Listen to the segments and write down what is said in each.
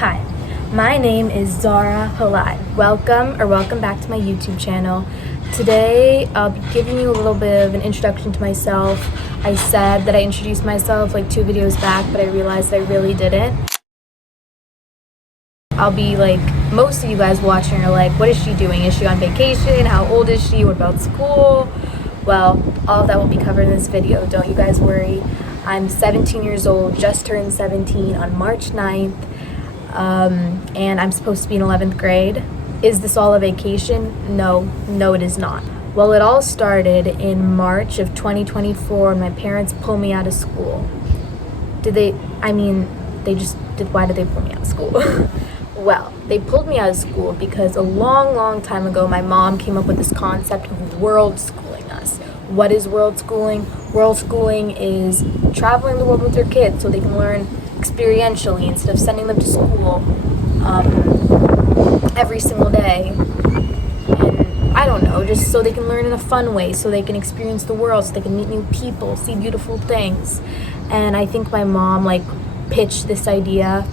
Hi, my name is Zara Halad. Welcome back to my YouTube channel. Today I'll be giving you a little bit of an introduction to myself. I said that I introduced myself like 2 videos back, but I realized I really didn't. I'll be like, most of you guys watching are like, what is she doing? Is she on vacation? How old is she? What about school? Well, all of that will be covered in this video. Don't you guys worry. I'm 17 years old, just turned 17 on March 9th. And I'm supposed to be in 11th grade. Is this all a vacation? No, it is not. Well, it all started in March of 2024 when my parents pulled me out of school. Why did they pull me out of school? Well, they pulled me out of school because a long time ago, my mom came up with this concept of world schooling us. What is world schooling? World schooling is traveling the world with your kids so they can learn experientially instead of sending them to school every single day. And I don't know, just so they can learn in a fun way, so they can experience the world, so they can meet new people, see beautiful things. And I think my mom pitched this idea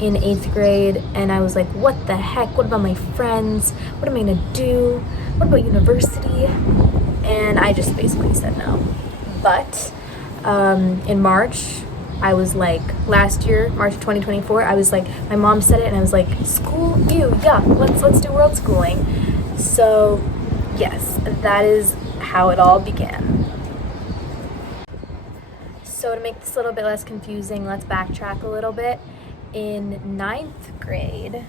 in 8th grade, and I was like, what the heck? What about my friends? What am I gonna do? What about university? And I just basically said no. But in March, I was like, last year, March 2024, I was like, my mom said it, and I was like, school? Ew, yeah, let's do world schooling. So, yes, that is how it all began. So to make this a little bit less confusing, let's backtrack a little bit. In 9th grade,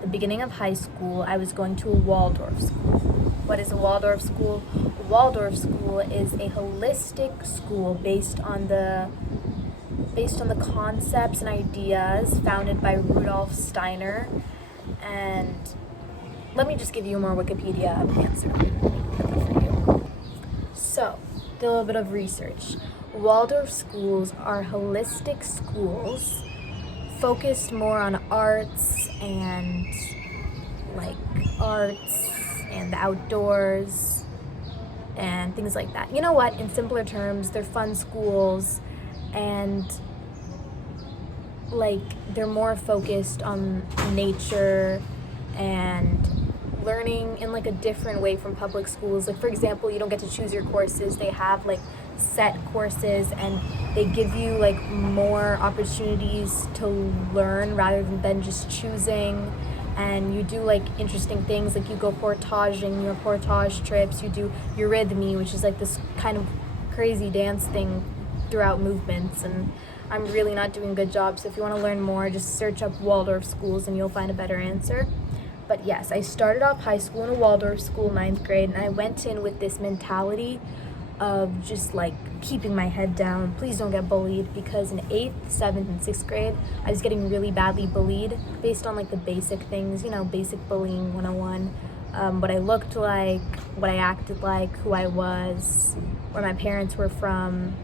the beginning of high school, I was going to a Waldorf school. What is a Waldorf school? A Waldorf school is a holistic school based on the concepts and ideas founded by Rudolf Steiner. And let me just give you a more Wikipedia answer for you. So, a little bit of research. Waldorf schools are holistic schools focused more on arts and the outdoors and things like that. You know what? In simpler terms, they're fun schools, and they're more focused on nature and learning in a different way from public schools. For example, you don't get to choose your courses. They have set courses, and they give you more opportunities to learn rather than just choosing. And you do interesting things, you go portaging, your portage trips. You do eurythmy, which is this kind of crazy dance thing throughout movements, and I'm really not doing a good job, so if you want to learn more, just search up Waldorf schools and you'll find a better answer. But yes, I started off high school in a Waldorf school, 9th grade, and I went in with this mentality of just keeping my head down, please don't get bullied, because in 8th, 7th, and 6th grade, I was getting really badly bullied based on the basic things, basic bullying 101, what I looked like, what I acted like, who I was, where my parents were from,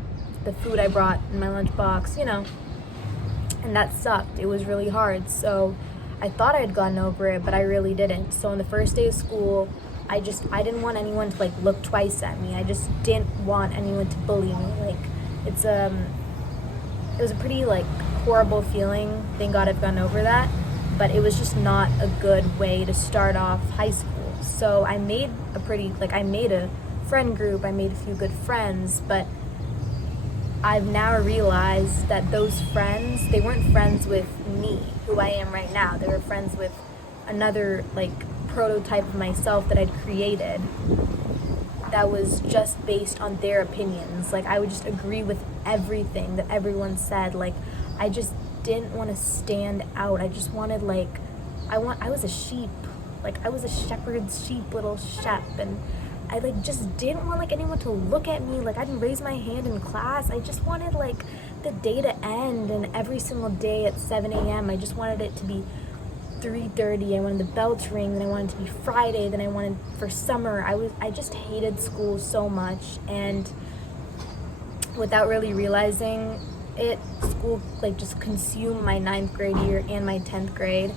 the food I brought in my lunchbox, and that sucked. It was really hard. So I thought I had gotten over it, but I really didn't. So on the first day of school, I didn't want anyone to look twice at me. I just didn't want anyone to bully me. It was a pretty horrible feeling. Thank God I've gotten over that, but it was just not a good way to start off high school. So I made I made a friend group. I made a few good friends, but I've now realized that those friends, they weren't friends with me, who I am right now. They were friends with another prototype of myself that I'd created that was just based on their opinions. I would just agree with everything that everyone said. I just didn't want to stand out. I just wanted I was a sheep. I was a shepherd's sheep, little shep, and I just didn't want anyone to look at me. I didn't raise my hand in class. I just wanted the day to end, and every single day at 7 a.m. I just wanted it to be 3:30. I wanted the bell to ring, then I wanted it to be Friday, then I wanted for summer. I just hated school so much, and without really realizing it, school just consumed my 9th grade year and my 10th grade,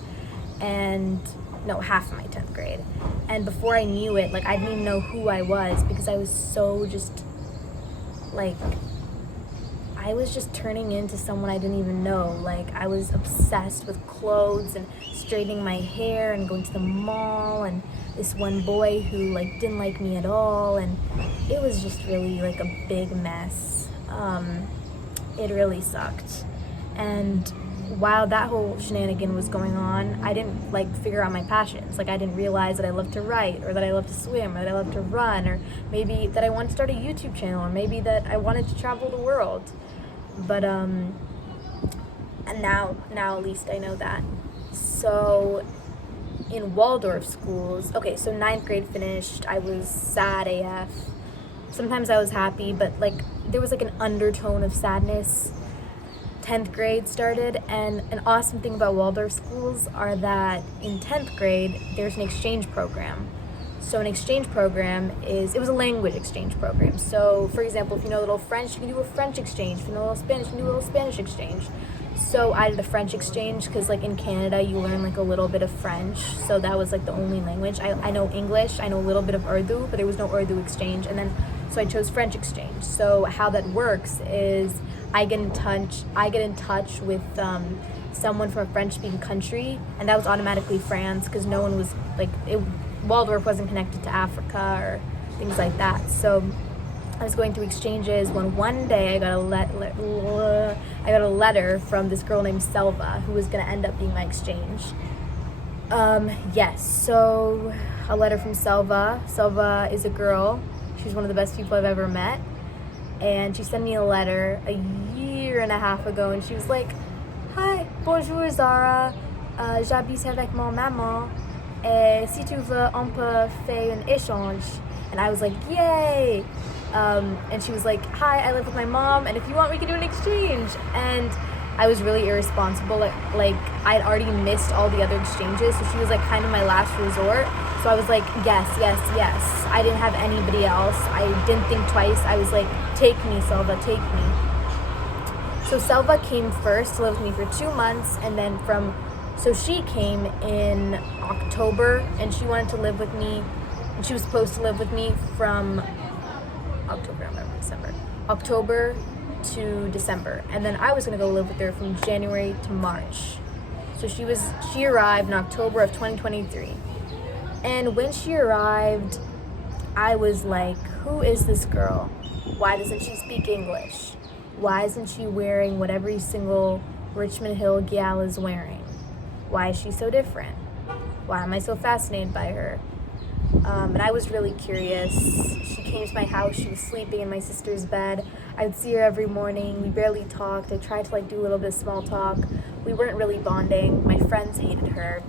and no, half of my 10th grade. And before I knew it, I didn't even know who I was, because I was so just I I was just turning into someone I didn't even know. Like, I was obsessed with clothes and straightening my hair and going to the mall, and this one boy who like didn't like me at all, and it was just really like a big mess. It really sucked. And while that whole shenanigan was going on, I didn't like figure out my passions. Like, I didn't realize that I loved to write, or that I loved to swim, or that I loved to run, or maybe that I wanted to start a YouTube channel, or maybe that I wanted to travel the world. But and now at least I know that. So in Waldorf schools, okay, so ninth grade finished, I was sad AF. Sometimes I was happy, but like there was like an undertone of sadness. 10th grade started, and an awesome thing about Waldorf schools are that in 10th grade there's an exchange program. So an exchange program it was a language exchange program. So for example, if you know a little French, you can do a French exchange. If you know a little Spanish, you can do a little Spanish exchange. So I did a French exchange because like in Canada you learn like a little bit of French, so that was like the only language. I know English, I know a little bit of Urdu, but there was no Urdu exchange. And then so I chose French exchange. So how that works is I get in touch with someone from a French-speaking country, and that was automatically France because no one was like Waldorf wasn't connected to Africa or things like that. So I was going through exchanges when one day I got a letter from this girl named Selva, who was going to end up being my exchange. So a letter from Selva. Selva is a girl. She's one of the best people I've ever met. And she sent me a letter a year and a half ago, and she was like, "Hi, bonjour Zara, j'habite avec mon maman, et si tu veux, on peut faire un échange." And I was like, "Yay!" And she was like, "Hi, I live with my mom, and if you want, we can do an exchange." And I was really irresponsible. Like I'd already missed all the other exchanges, so she was like kind of my last resort. So I was like, yes. I didn't have anybody else. I didn't think twice. I was like, take me, Selva, take me. So Selva came first to live with me for 2 months, and then so she came in October, and she wanted to live with me, and she was supposed to live with me from October to December, and then I was gonna go live with her from January to March. So she arrived in October of 2023. And when she arrived, I was like, who is this girl? Why doesn't she speak English? Why isn't she wearing what every single Richmond Hill gal is wearing? Why is she so different? Why am I so fascinated by her? And I was really curious. She came to my house. She was sleeping in my sister's bed. I'd see her every morning. We barely talked. I tried to like do a little bit of small talk. We weren't really bonding. My friends hated her,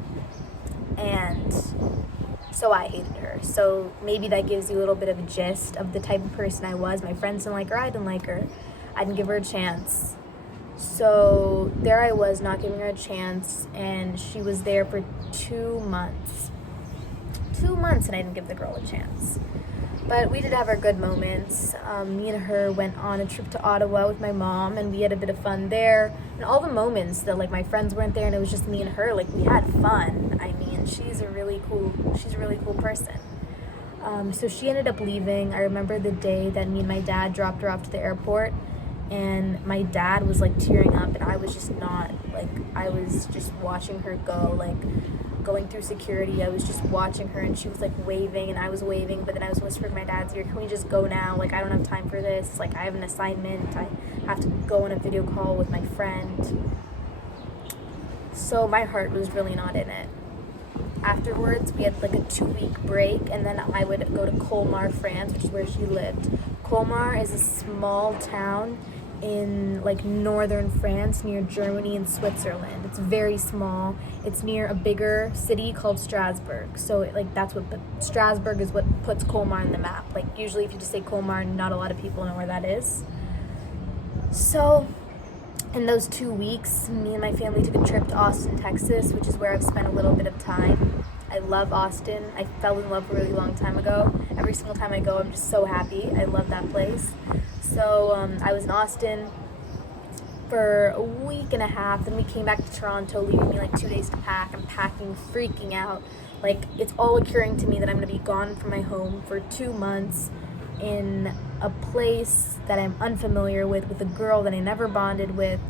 and so I hated her. So maybe that gives you a little bit of a gist of the type of person I was. My friends didn't like her. I didn't like her. I didn't give her a chance. So there I was, not giving her a chance, and she was there for 2 months. 2 months, and I didn't give the girl a chance. But we did have our good moments. Me and her went on a trip to Ottawa with my mom, and we had a bit of fun there. And all the moments that like my friends weren't there and it was just me and her, like we had fun. I mean, she's a really cool person. So she ended up leaving. I remember the day that me and my dad dropped her off to the airport, and my dad was like tearing up, and I was just not, like, I was just watching her go, like going through security. I was just watching her, and she was like waving and I was waving, but then I was whispering in my dad's ear, "Can we just go now? Like, I don't have time for this. Like, I have an assignment. I have to go on a video call with my friend." So my heart was really not in it. Afterwards, we had like a 2-week break, and then I would go to Colmar, France, which is where she lived. Colmar is a small town in like northern France near Germany and Switzerland. It's very small. It's near a bigger city called Strasbourg. So Strasbourg is what puts Colmar on the map. Like usually if you just say Colmar, not a lot of people know where that is. So in those 2 weeks, me and my family took a trip to Austin, Texas, which is where I've spent a little bit of time. I love Austin. I fell in love a really long time ago. Every single time I go, I'm just so happy. I love that place. So I was in Austin for a week and a half. Then we came back to Toronto, leaving me like 2 days to pack. I'm packing, freaking out. Like, it's all occurring to me that I'm going to be gone from my home for 2 months. in a place that I'm unfamiliar with a girl that I never bonded with.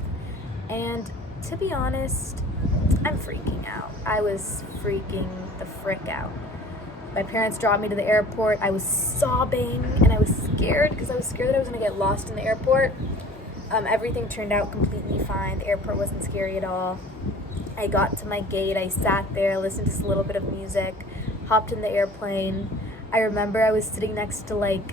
And to be honest, I'm freaking out. I was freaking the frick out. My parents dropped me to the airport. I was sobbing and I was scared because I was scared that I was going to get lost in the airport. Everything turned out completely fine. The airport wasn't scary at all. I got to my gate. I sat there, listened to a little bit of music, hopped in the airplane. I remember I was sitting next to like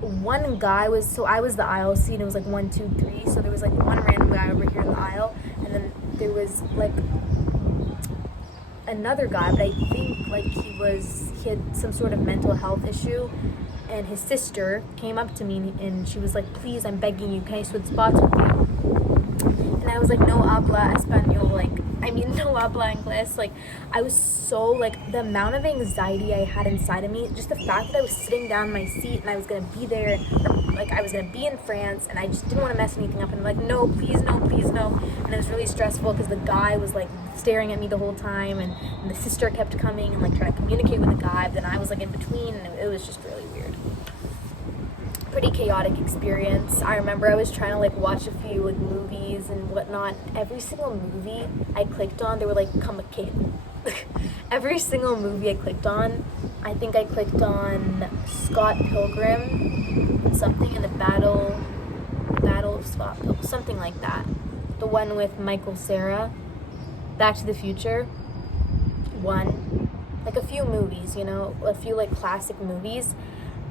one guy so I was the aisle seat. It was like 1, 2, 3. So there was like one random guy over here in the aisle, and then there was like another guy, but I think like he had some sort of mental health issue, and his sister came up to me and she was like, please, I'm begging you, can I switch spots with you? And I was like, no habla español, no habla inglés. Like, I was so, like, the amount of anxiety I had inside of me, just the fact that I was sitting down in my seat and I was going to be there, like, I was going to be in France, and I just didn't want to mess anything up, and I'm like, no, please, no, please, no. And it was really stressful because the guy was, like, staring at me the whole time, and the sister kept coming and, like, trying to communicate with the guy, but then I was, like, in between, and it was just really weird. Pretty chaotic experience. I remember I was trying to like watch a few like movies and whatnot. Every single movie I clicked on, they were like, come a kid. Every single movie I clicked on, I think I clicked on Scott Pilgrim, something in the Battle of Scott Pilgrim, something like that. The one with Michael Cera, Back to the Future, one. Like a few movies, you know, a few like classic movies.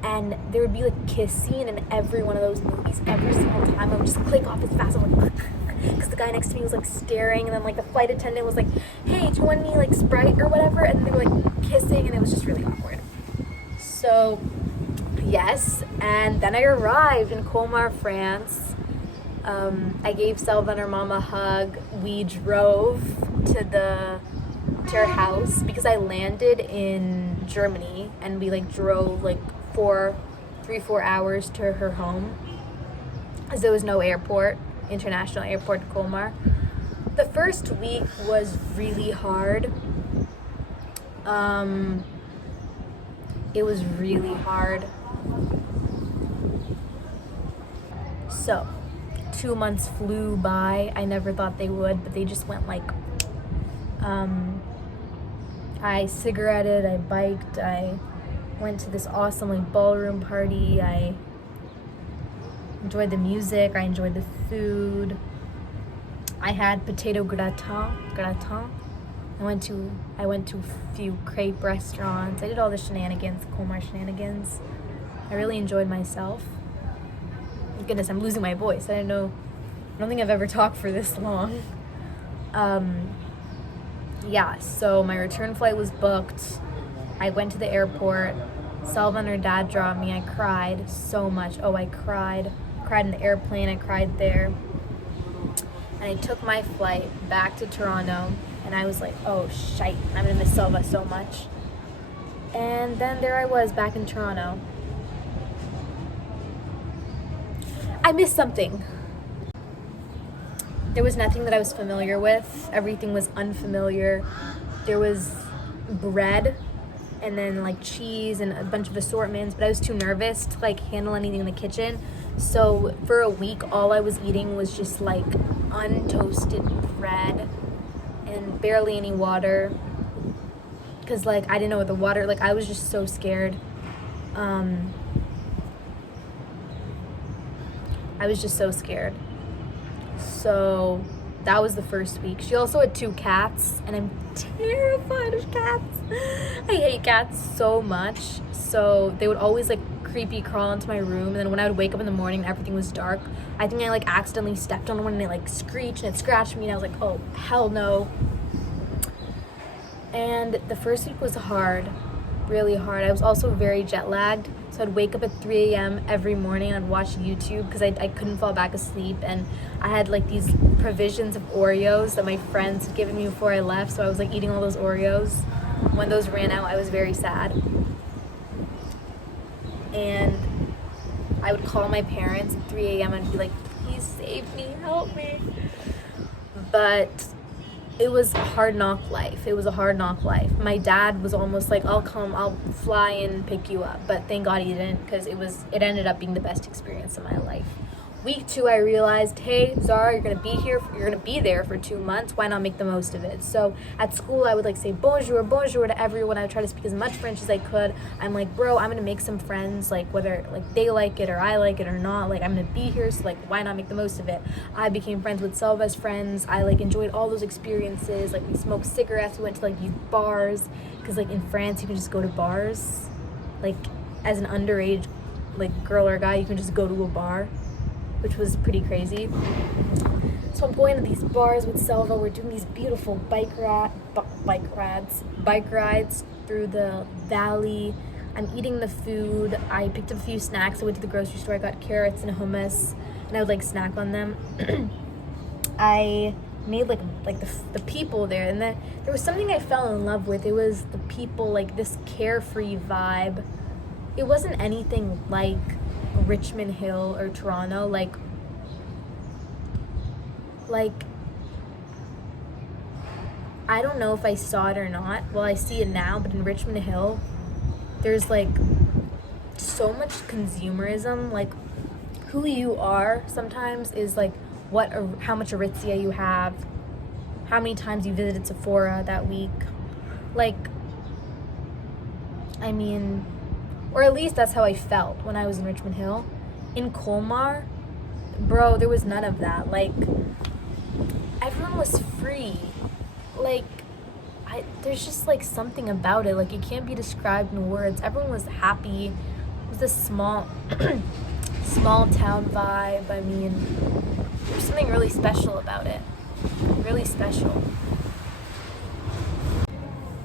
And there would be like kiss scene in every one of those movies. Every single time I would just click off as fast. I'm like, because the guy next to me was like staring, and then like the flight attendant was like, hey, do you want any like Sprite or whatever? And they were like kissing, and it was just really awkward. So yes, and then I arrived in Colmar, France. I gave Selva and her mom a hug. We drove to her house because I landed in Germany, and we like drove like 4 hours to her home, as there was no international airport in Colmar. The first week was really hard. It was really hard. So 2 months flew by. I never thought they would, but they just went like, I cigaretted, I biked, I went to this awesome like ballroom party. I enjoyed the music, I enjoyed the food. I had potato gratin. I went to a few crepe restaurants. I did all the shenanigans, Colmar shenanigans. I really enjoyed myself. Goodness, I'm losing my voice. I don't think I've ever talked for this long. Yeah, so my return flight was booked. I went to the airport. Selva and her dad dropped me. I cried so much. Oh, I cried. Cried in the airplane. I cried there. And I took my flight back to Toronto. And I was like, oh, shite. I'm going to miss Selva so much. And then there I was back in Toronto. I missed something. There was nothing that I was familiar with. Everything was unfamiliar. There was bread and then like cheese and a bunch of assortments, but I was too nervous to like handle anything in the kitchen. So for a week, all I was eating was just like untoasted bread and barely any water. Cause like I didn't know what the water, like I was just so scared. I was just so scared. So that was the first week. She also had 2 cats, and I'm terrified of cats. I hate cats so much. So they would always like creepy crawl into my room, and then when I would wake up in the morning and everything was dark, I think I like accidentally stepped on one and it like screeched and it scratched me, and I was like, oh hell no. And the first week was hard, really hard. I was also very jet lagged. So I'd wake up at 3 a.m. every morning and I'd watch YouTube because I couldn't fall back asleep. And I had like these provisions of Oreos that my friends had given me before I left. So I was like eating all those Oreos. When those ran out, I was very sad. And I would call my parents at 3 a.m. and be like, please save me, help me. But it was a hard knock life. It was a hard knock life. My dad was almost like, I'll fly and pick you up. But thank God he didn't, because it ended up being the best experience of my life. Week 2, I realized, hey, Zara, you're gonna be there for 2 months. Why not make the most of it? So at school, I would like say bonjour to everyone. I would try to speak as much French as I could. I'm like, bro, I'm gonna make some friends, like whether like they like it or I like it or not. Like I'm gonna be here, so like why not make the most of it? I became friends with Selva's friends. I like enjoyed all those experiences. Like we smoked cigarettes. We went to like these bars, because like in France you can just go to bars. Like as an underage like girl or guy, you can just go to a bar, which was pretty crazy. So I'm going to these bars with Selva. We're doing these beautiful bike rides through the valley. I'm eating the food. I picked up a few snacks. I went to the grocery store. I got carrots and hummus, and I would like snack on them. I made like the people there, and then there was something I fell in love with. It was the people, like this carefree vibe. It wasn't anything like Richmond Hill or Toronto, like I don't know if I saw it or not. Well, I see it now, but in Richmond Hill there's like so much consumerism. Like who you are sometimes is like how much Aritzia you have, how many times you visited Sephora that week. Like, I mean, or at least that's how I felt when I was in Richmond Hill. In Colmar, bro, there was none of that. Like, everyone was free. Like, there's just like something about it. Like, it can't be described in words. Everyone was happy. It was this small town vibe. I mean, there's something really special about it. Really special.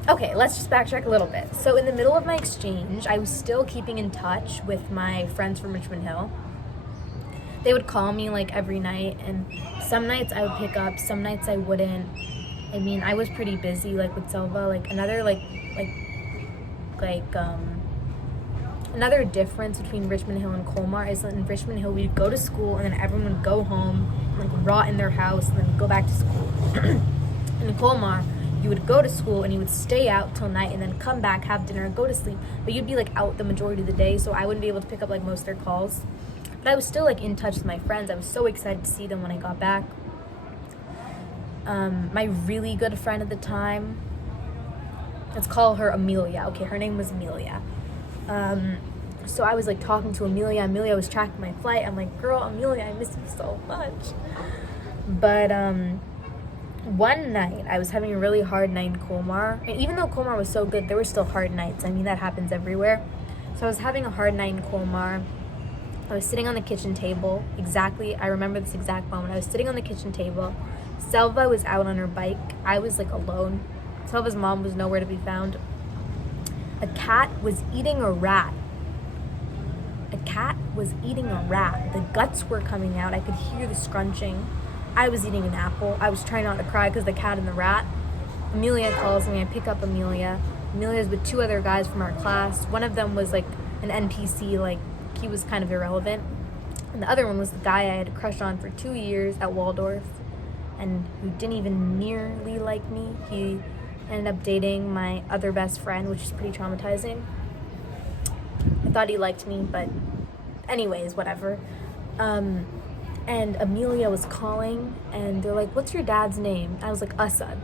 Okay, let's just backtrack a little bit. So in the middle of my exchange, I was still keeping in touch with my friends from Richmond Hill. They would call me like every night, and some nights I would pick up, some nights I wouldn't. I mean, I was pretty busy like with Selva. Like another another difference between Richmond Hill and Colmar is that in Richmond Hill we'd go to school and then everyone would go home and like rot in their house and then go back to school. And in Colmar, you would go to school and you would stay out till night and then come back, have dinner, and go to sleep. But you'd be like out the majority of the day, so I wouldn't be able to pick up like most of their calls. But I was still like in touch with my friends. I was so excited to see them when I got back. My really good friend at the time, let's call her Amelia. Okay, her name was Amelia. So I was like talking to Amelia. Amelia was tracking my flight. I'm like, girl, Amelia, I miss you so much. But one night I was having a really hard night in Colmar, and even though Colmar was so good, there were still hard nights. I mean, that happens everywhere. So I was having a hard night in Colmar. I was sitting on the kitchen table. Exactly, I remember this exact moment. I was sitting on the kitchen table. Selva was out on her bike. I was like alone. Selva's mom was nowhere to be found. A cat was eating a rat. A cat was eating a rat. The guts were coming out. I could hear the scrunching. I was eating an apple. I was trying not to cry because the cat and the rat. Amelia calls me. I pick up Amelia. Amelia's with 2 other guys from our class. One of them was like an NPC, like he was kind of irrelevant. And the other one was the guy I had a crush on for 2 years at Waldorf and who didn't even nearly like me. He ended up dating my other best friend, which is pretty traumatizing. I thought he liked me, but anyways, whatever. And Amelia was calling, and they're like, what's your dad's name? I was like, Asad.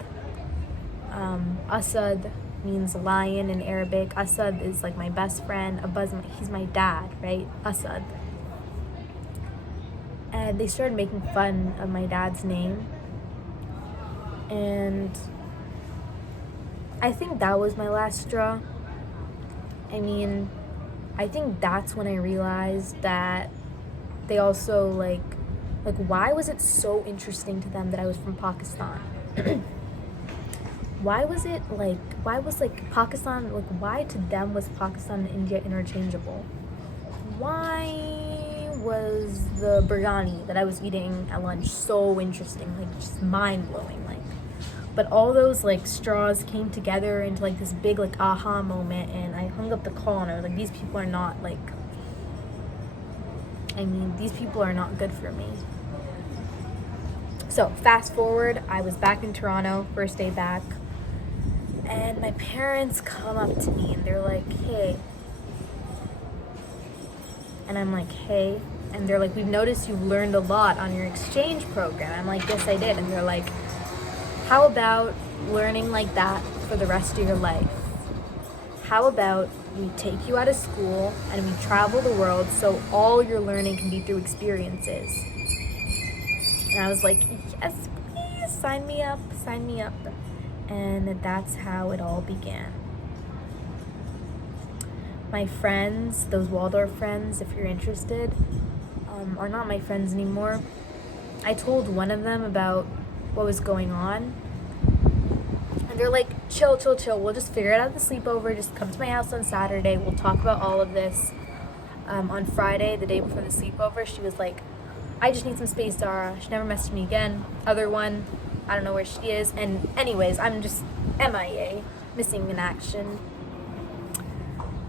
Asad means lion in Arabic. Asad is like my best friend. Abaz, he's my dad, right? Asad. And they started making fun of my dad's name. And I think that was my last straw. I mean, I think that's when I realized that they also like why was it so interesting to them that I was from Pakistan? Why was Pakistan, like why to them was Pakistan and India interchangeable? Why was the biryani that I was eating at lunch so interesting, like just mind-blowing, like, but all those like straws came together into like this big like aha moment, and I hung up the call and I was like, these people are not like, these people are not good for me. So fast forward, I was back in Toronto, first day back, and my parents come up to me and they're like, hey. And I'm like, hey. And they're like, we've noticed you've learned a lot on your exchange program. I'm like, yes, I did. And they're like, how about learning like that for the rest of your life? How about we take you out of school and we travel the world so all your learning can be through experiences? And I was like, yes, please, sign me up, sign me up. And that's how it all began. My friends, those Waldorf friends, if you're interested, are not my friends anymore. I told one of them about what was going on. And they're like, chill. We'll just figure it out at the sleepover. Just come to my house on Saturday. We'll talk about all of this. On Friday, the day before the sleepover, she was like, I just need some space, Dara. She never messaged me again. Other one, I don't know where she is. And anyways, I'm just MIA, missing in action.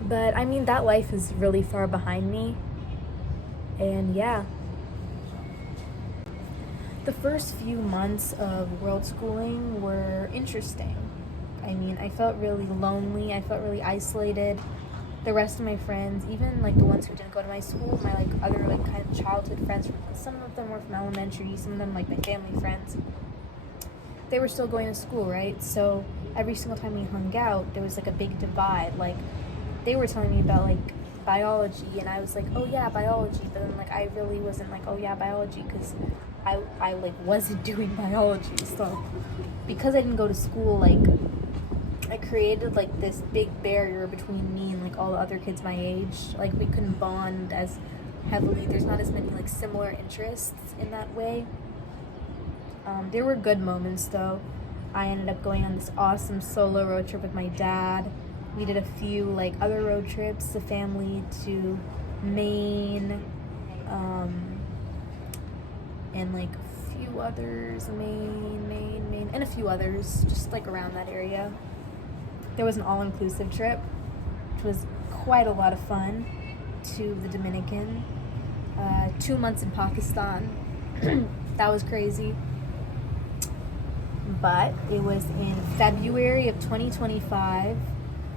But I mean, that life is really far behind me. And yeah. The first few months of world schooling were interesting. I mean, I felt really lonely. I felt really isolated. The rest of my friends, even like the ones who didn't go to my school, my like other like kind of childhood friends, some of them were from elementary, some of them like my family friends, they were still going to school, right? So every single time we hung out, there was like a big divide. Like they were telling me about like biology, and I was like, oh yeah, biology, but then like I really wasn't like, oh yeah, biology, because I like wasn't doing biology. So because I didn't go to school, like I created like this big barrier between me and like all the other kids my age. Like we couldn't bond as heavily. There's not as many like similar interests in that way. There were good moments though. I ended up going on this awesome solo road trip with my dad. We did a few like other road trips, the family to Maine, and like a few others, Maine, and a few others, just like around that area. There was an all-inclusive trip, which was quite a lot of fun, to the Dominican. 2 months in Pakistan. That was crazy. But it was in February of 2025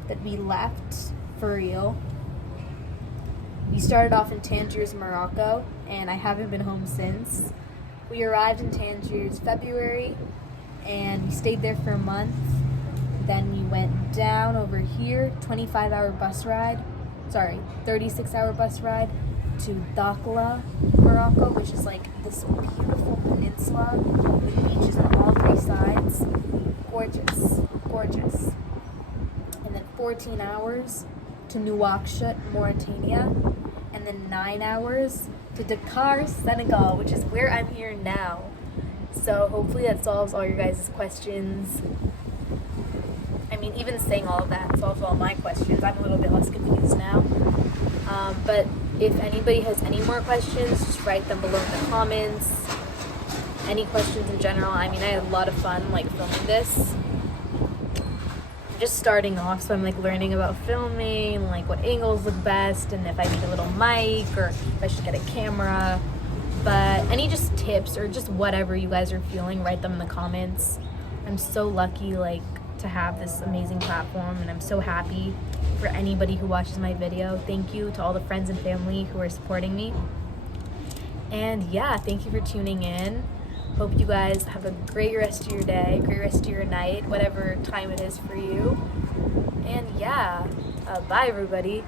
that we left for real. We started off in Tangiers, Morocco, and I haven't been home since. We arrived in Tangiers February, and we stayed there for a month. Then we went down over here, 36-hour bus ride to Dakhla, Morocco, which is like this beautiful peninsula with beaches on all three sides. Gorgeous. And then 14 hours to Nouakchott, Mauritania, and then 9 hours to Dakar, Senegal, which is where I'm here now. So hopefully that solves all your guys' questions. I mean, even saying all of that solves all my questions. I'm a little bit less confused now. But if anybody has any more questions, just write them below in the comments. Any questions in general. I mean, I had a lot of fun like filming this. I'm just starting off, so I'm like learning about filming, like what angles look best, and if I need a little mic or if I should get a camera. But any just tips or just whatever you guys are feeling, write them in the comments. I'm so lucky like to have this amazing platform, and I'm so happy for anybody who watches my video. Thank you to all the friends and family who are supporting me. And yeah, thank you for tuning in. Hope you guys have a great rest of your day, great rest of your night, whatever time it is for you. And yeah, bye everybody.